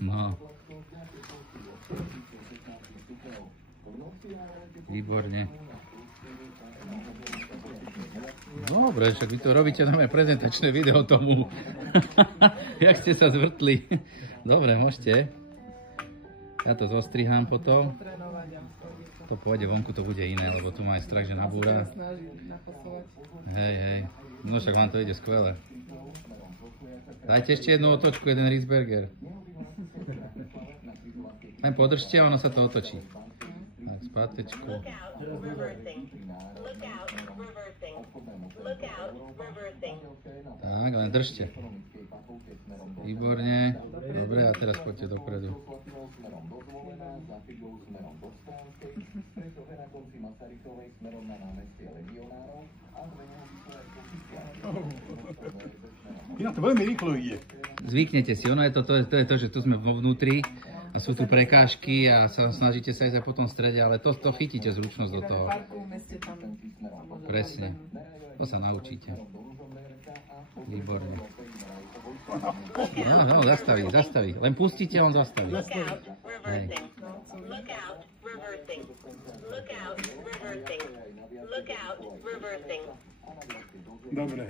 No. Výborne. Dobre, však vy tu robíte nové prezentačné video tomu. Jak ste sa zvrtli. Dobre, môžete. Ja to zostrihám potom. To pôjde vonku, to bude iné, lebo tu má aj strach, že nabúra. Hej, hej. No však vám to ide skvelé. Dajte ešte jednu otočku, jeden Riesberger. Len podržte a ono sa to otočí. Tak, spátečku. Tak, len držte. Výborne. Dobre, a teraz poďte dopredu. Inak to veľmi rýchlo ide. Zvyknete si, ono je to, že tu sme vo vnútri a sú tu prekážky a sa snažíte sa ísť aj po tom strede, ale to chytíte zručnosť do toho. Presne. To sa naučíte. Výborne. No, zastaví. Len pustíte a on zastaví. Hej. Dobre.